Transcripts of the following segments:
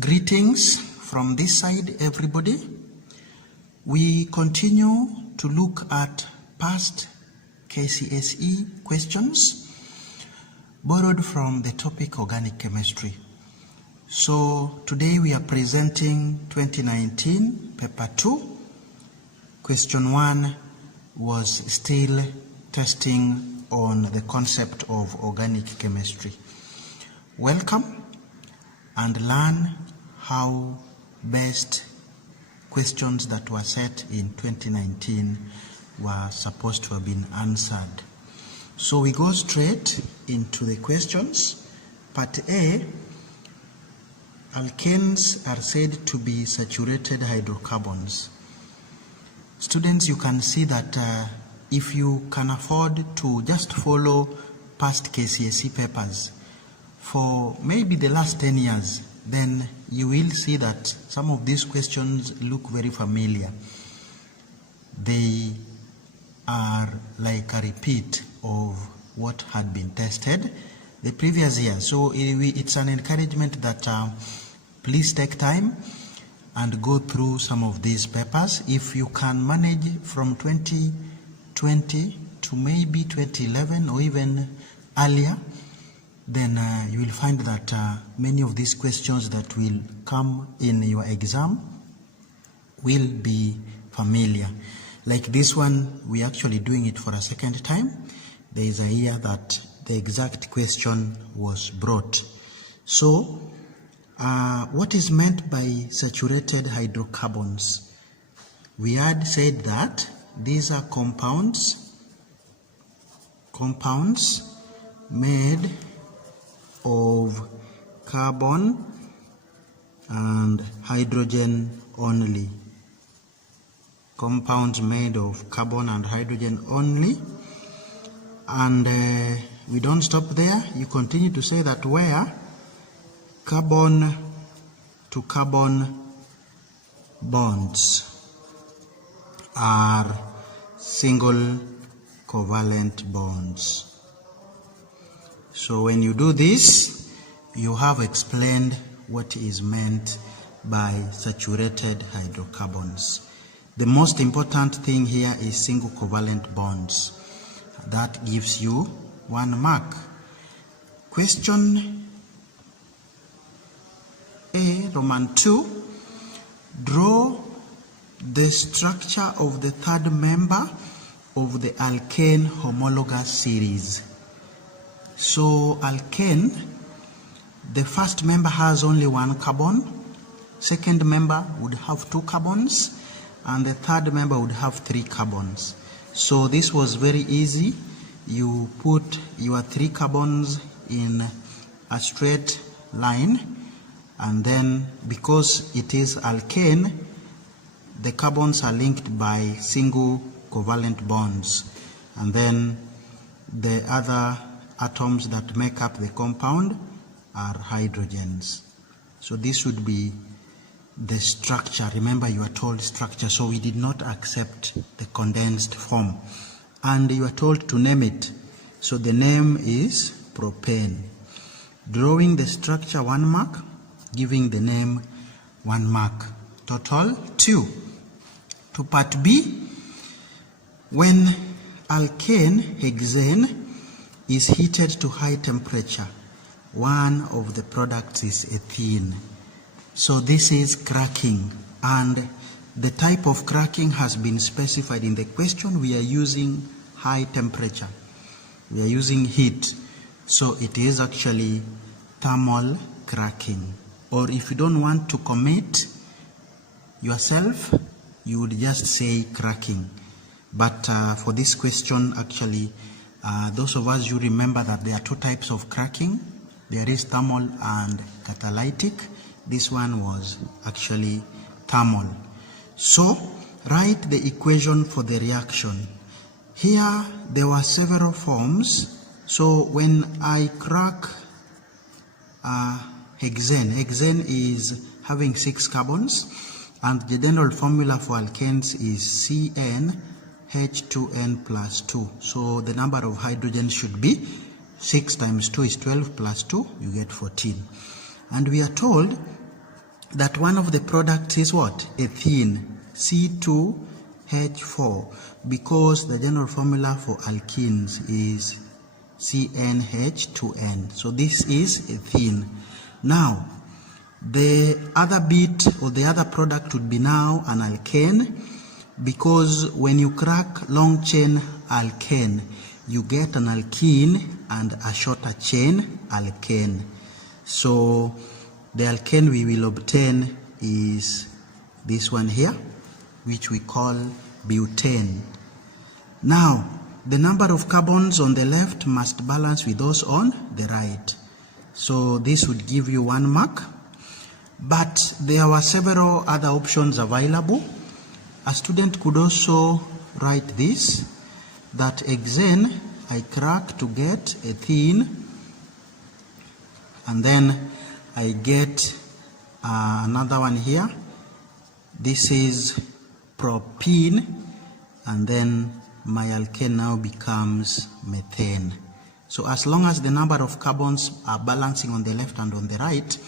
Greetings from this side, everybody. We continue to look at past KCSE questions borrowed from the topic organic chemistry. So today we are presenting 2019 paper 2. Question 1 was still testing on the concept of organic chemistry. Welcome and learn how best questions that were set in 2019 were supposed to have been answered. So we go straight into the questions. Part A, alkanes are said to be saturated hydrocarbons. Students, you can see that if you can afford to just follow past KCSE papers for maybe the last 10 years, then you will see that some of these questions look very familiar. They are like a repeat of what had been tested the previous year. So it's an encouragement that please take time and go through some of these papers. If you can manage from 2020 to maybe 2011 or even earlier, then you will find that many of these questions that will come in your exam will be familiar. Like this one, we're actually doing it for a second time. There is a year that the exact question was brought. So, what is meant by saturated hydrocarbons? We had said that these are compounds made of carbon and hydrogen only. Compounds made of carbon and hydrogen only. And we don't stop there. You continue to say that where carbon to carbon bonds are single covalent bonds. So when you do this, you have explained what is meant by saturated hydrocarbons. The most important thing here is single covalent bonds. That gives you 1 mark. Question A, Roman 2. Draw the structure of the third member of the alkane homologous series. So alkane, the first member has only 1 carbon, second member would have 2 carbons, and the third member would have 3 carbons. So this was very easy. You put your 3 carbons in a straight line, and then because it is alkane, the carbons are linked by single covalent bonds, and then the other atoms that make up the compound are hydrogens. So this would be the structure. Remember, you are told structure, so we did not accept the condensed form. And you are told to name it. So the name is propane. Drawing the structure 1 mark, giving the name 1 mark. Total 2. To part B, when alkane hexane is heated to high temperature, one of the products is ethene. So this is cracking, and the type of cracking has been specified in the question. We are using high temperature. We are using heat. So it is actually thermal cracking. Or if you don't want to commit yourself, you would just say cracking. But for this question, actually, those of us, you remember that there are 2 types of cracking. There is thermal and catalytic. This one was actually thermal. So write the equation for the reaction. Here there were several forms. So when I crack hexane is having 6 carbons, and the general formula for alkanes is CnH2n plus 2. So the number of hydrogens should be 6 times 2 is 12 plus 2, you get 14. And we are told that one of the products is what? Ethene, C2H4, because the general formula for alkenes is CnH2n. So this is ethene. Now, the other bit or the other product would be now an alkane, because when you crack long chain alkane, you get an alkene and a shorter chain alkane. So the alkane we will obtain is this one here, which we call butane. Now, the number of carbons on the left must balance with those on the right. So this would give you 1 mark. But there were several other options available. A student could also write this, that hexane I crack to get ethene, and then I get another one here. This is propene, and then my alkane now becomes methane. So as long as the number of carbons are balancing on the left and on the right,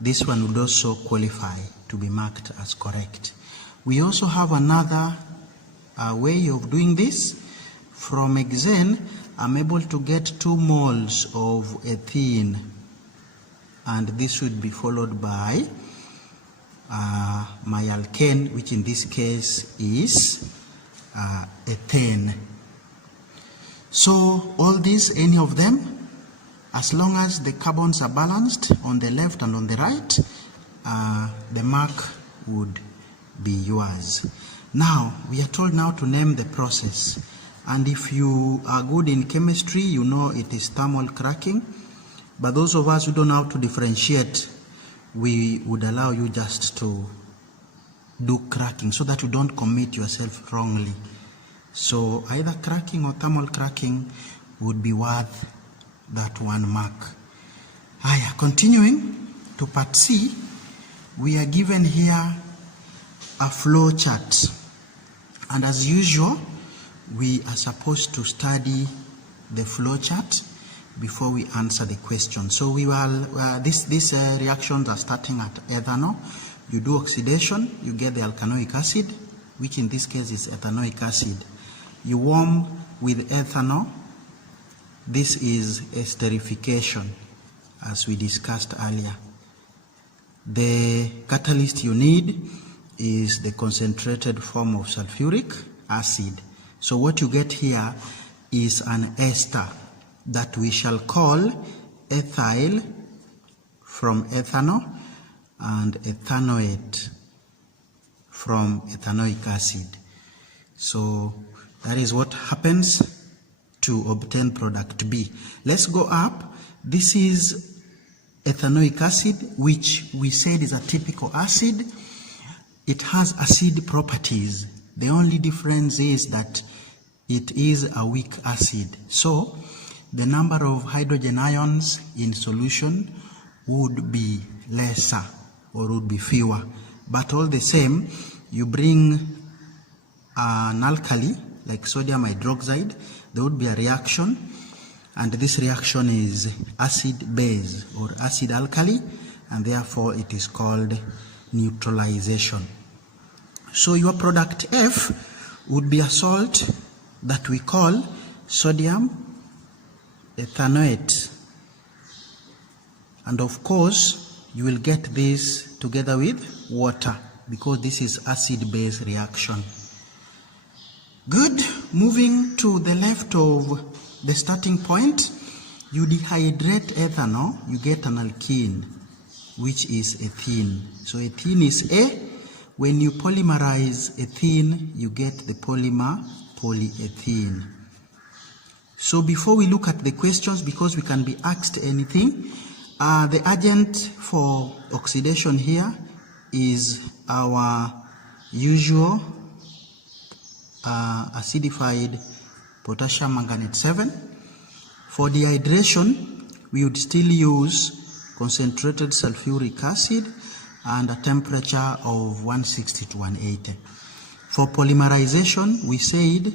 this one would also qualify to be marked as correct. We also have another way of doing this. From hexane, I'm able to get 2 moles of ethene, and this would be followed by my alkane, which in this case is ethane. So all these, any of them, as long as the carbons are balanced on the left and on the right, the mark would be yours. Now, we are told now to name the process. And if you are good in chemistry, you know it is thermal cracking. But those of us who don't know how to differentiate, we would allow you just to do cracking so that you don't commit yourself wrongly. So either cracking or thermal cracking would be worth that 1 mark. Continuing to part C, we are given here a flow chart, and as usual we are supposed to study the flow chart before we answer the question. So we will these reactions are starting at ethanol. You do oxidation, you get the alkanoic acid, which in this case is ethanoic acid. You warm with ethanol. This is esterification, as we discussed earlier. The catalyst you need is the concentrated form of sulfuric acid. So what you get here is an ester that we shall call ethyl from ethanol and ethanoate from ethanoic acid. So that is what happens to obtain product B. Let's go up. This is ethanoic acid, which we said is a typical acid. It has acid properties. The only difference is that it is a weak acid. So the number of hydrogen ions in solution would be lesser or would be fewer. But all the same, you bring an alkali like sodium hydroxide, there would be a reaction, and this reaction is acid base or acid alkali, and therefore it is called neutralization. So your product F would be a salt that we call sodium ethanoate, and of course you will get this together with water because this is acid base reaction. Good. Moving to the left of the starting point, you dehydrate ethanol, you get an alkene, which is ethene. So ethene is A. When you polymerize ethene, you get the polymer polyethene. So before we look at the questions, because we can be asked anything, the agent for oxidation here is our usual acidified potassium manganate 7. For dehydration, we would still use concentrated sulfuric acid and a temperature of 160 to 180. For polymerization, we said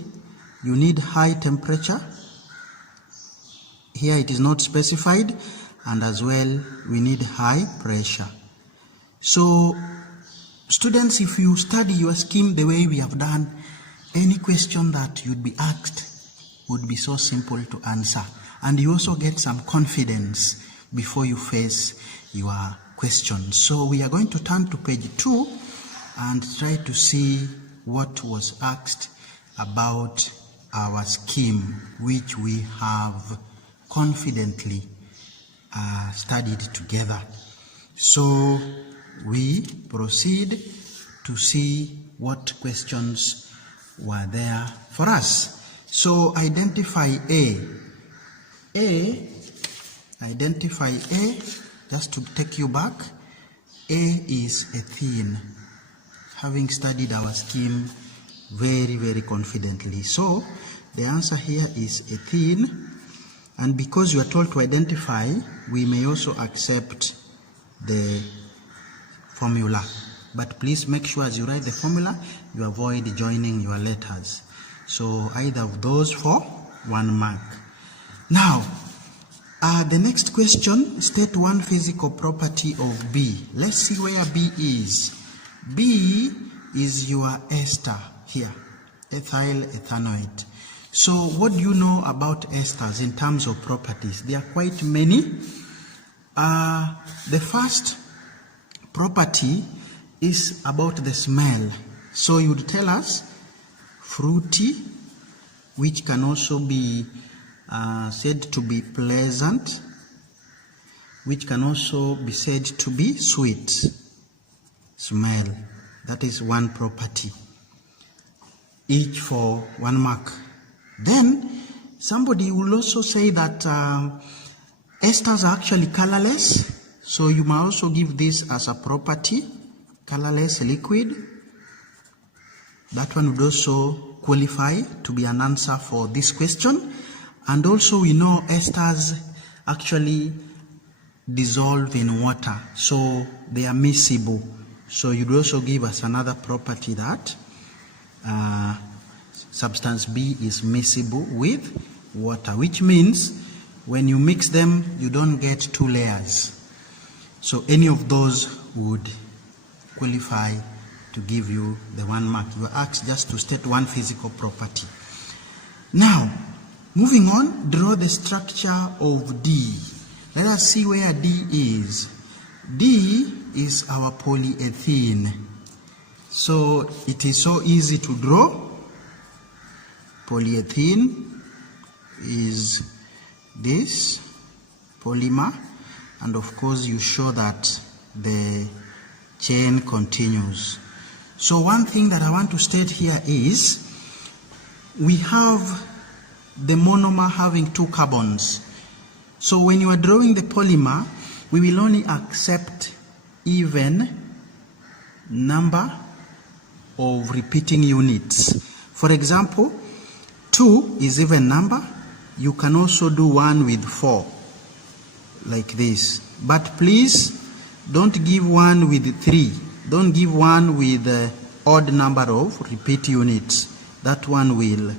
you need high temperature. Here it is not specified, and as well we need high pressure. So students, if you study your scheme the way we have done, any question that you'd be asked would be so simple to answer, and you also get some confidence before you face your questions. So we are going to turn to page 2 and try to see what was asked about our scheme, which we have confidently studied together. So we proceed to see what questions were there for us. So identify A. Identify A, just to take you back. A is ethene, having studied our scheme very, very confidently. So the answer here is ethene, and because you are told to identify, we may also accept the formula. But please make sure as you write the formula, you avoid joining your letters. So either of those for 1 mark. Now, the next question, state one physical property of B. Let's see where B is. B is your ester here, ethyl ethanoate. So what do you know about esters in terms of properties? There are quite many. The first property is about the smell. So you would tell us fruity, which can also be said to be pleasant, which can also be said to be sweet smell. That is one property, each for 1 mark. Then somebody will also say that esters are actually colorless, so you might also give this as a property, colorless liquid. That one would also qualify to be an answer for this question. And also we know esters actually dissolve in water, so they are miscible. So you'd also give us another property that substance B is miscible with water, which means when you mix them, you don't get 2 layers. So any of those would qualify to give you the 1 mark. You are asked just to state one physical property. Now, moving on, draw the structure of D. Let us see where D is. D is our polyethylene. So it is so easy to draw. Polyethylene is this polymer, and of course you show that the chain continues. So one thing that I want to state here is we have the monomer having 2 carbons. So when you are drawing the polymer, we will only accept even number of repeating units. For example, 2 is even number. You can also do 1 with 4, like this. But please don't give 1 with 3. Don't give 1 with the odd number of repeat units. That one will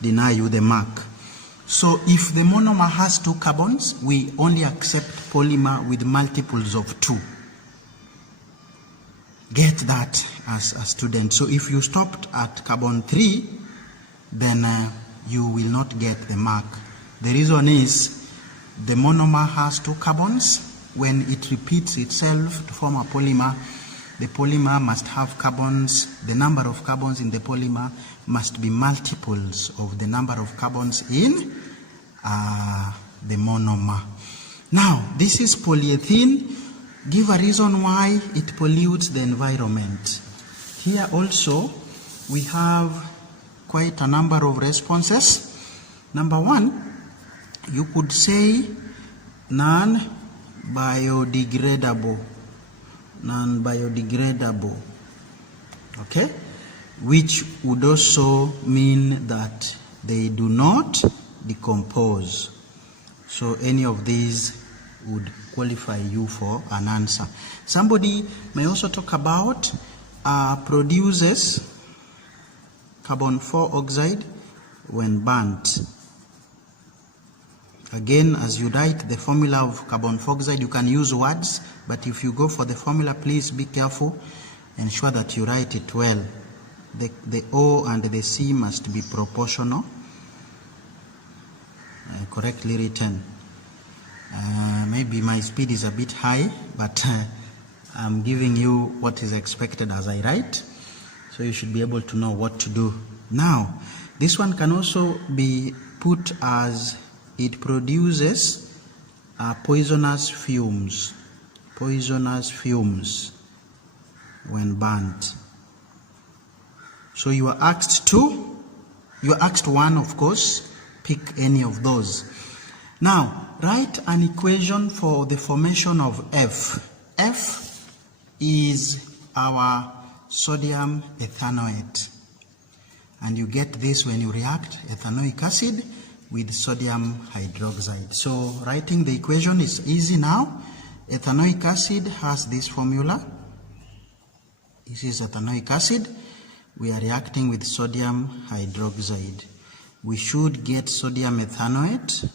deny you the mark. So if the monomer has 2 carbons, we only accept polymer with multiples of 2. Get that as a student. So if you stopped at carbon 3, then you will not get the mark. The reason is the monomer has 2 carbons. When it repeats itself to form a polymer, the polymer must have carbons. The number of carbons in the polymer must be multiples of the number of carbons in the monomer. Now, this is polyethylene. Give a reason why it pollutes the environment. Here also, we have quite a number of responses. Number 1, you could say non-biodegradable. Non-biodegradable. Okay? Which would also mean that they do not decompose. So any of these would qualify you for an answer. Somebody may also talk about produces carbon 4 oxide when burnt. Again, as you write the formula of carbon dioxide, you can use words, but if you go for the formula, please be careful. Ensure that you write it well. The O and the C must be proportional, correctly written. Maybe my speed is a bit high, but I'm giving you what is expected as I write, so you should be able to know what to do. Now, this one can also be put as it produces poisonous fumes when burnt. So you are asked one, of course, pick any of those. Now, write an equation for the formation of F. F is our sodium ethanoate. And you get this when you react ethanoic acid with sodium hydroxide. So writing the equation is easy now. Ethanoic acid has this formula. This is ethanoic acid. We are reacting with sodium hydroxide. We should get sodium ethanoate.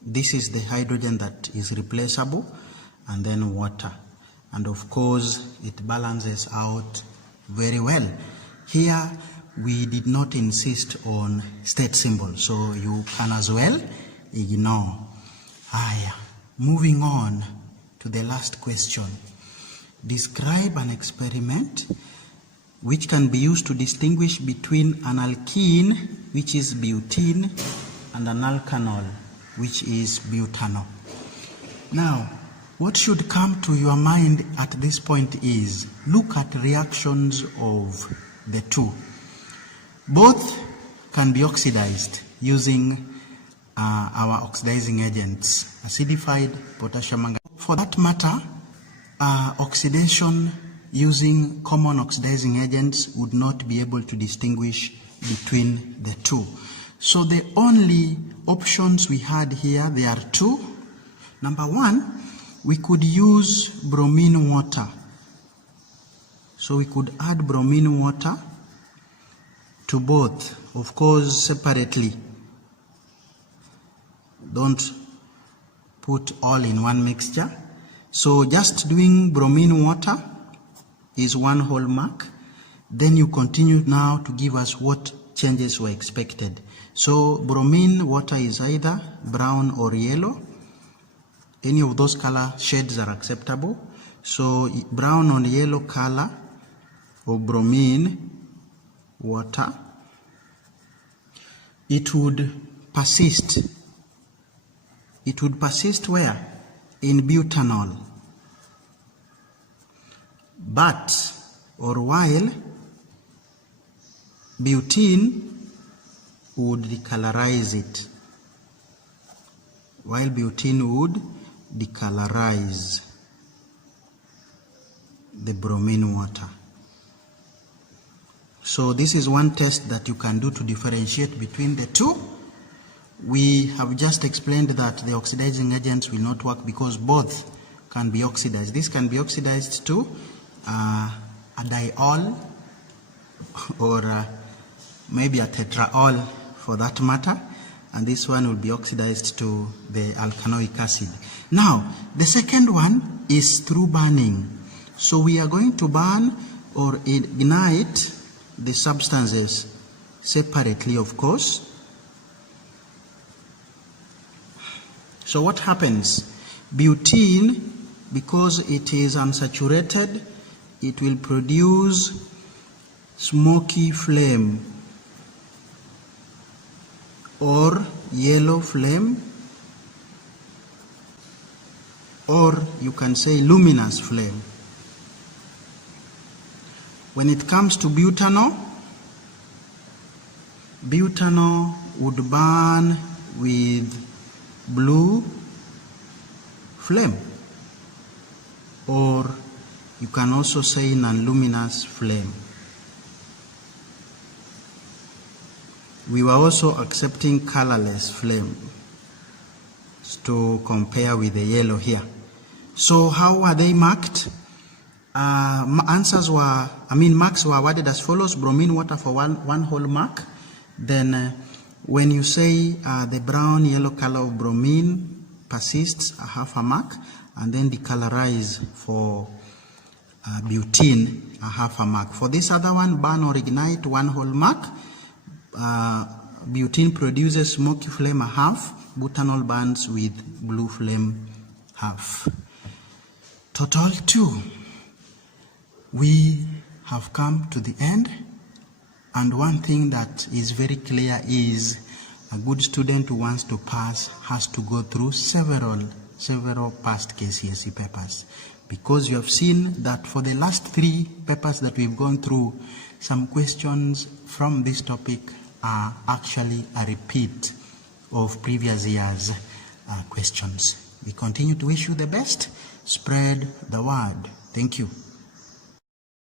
This is the hydrogen that is replaceable, and then water. And of course, it balances out very well. Here, we did not insist on state symbol, so you can as well ignore. Moving on to the last question. Describe an experiment which can be used to distinguish between an alkene, which is butene, and an alkanol, which is butanol. Now, what should come to your mind at this point is, look at reactions of the two. Both can be oxidized using our oxidizing agents, acidified potassium manganese. For that matter, oxidation using common oxidizing agents would not be able to distinguish between the two. So the only options we had here, there are two. Number one, we could use bromine water. So we could add bromine water to both, of course, separately. Don't put all in one mixture. So just doing bromine water is one whole mark. Then you continue now to give us what changes were expected. So bromine water is either brown or yellow. Any of those color shades are acceptable. So brown or yellow color of bromine water, it would persist. It would persist where? In butanol. But, or while, butene would decolorize it. While butene would decolorize the bromine water. So this is one test that you can do to differentiate between the two. We have just explained that the oxidizing agents will not work because both can be oxidized. This can be oxidized to a diol or maybe a tetraol for that matter, and this one will be oxidized to the alkanoic acid. Now, the second one is through burning. So we are going to burn or ignite the substances separately, of course. So what happens? Butene, because it is unsaturated, it will produce smoky flame or yellow flame, or you can say luminous flame. When it comes to butanol, butanol would burn with blue flame, or you can also say non-luminous flame. We were also accepting colorless flame to compare with the yellow here. So how are they marked? Marks were awarded as follows: bromine water for one whole mark, then When you say the brown yellow color of bromine persists, a half a mark, and then decolorize for butene, a half a mark. For this other one, burn or ignite, 1 whole mark. Butene produces smoky flame, a half. Butanol burns with blue flame, half. Total 2. We have come to the end, and one thing that is very clear is a good student who wants to pass has to go through several past KCSE papers, because you have seen that for the last 3 papers that we've gone through, some questions from this topic are actually a repeat of previous years' questions. We continue to wish you the best. Spread the word. Thank you.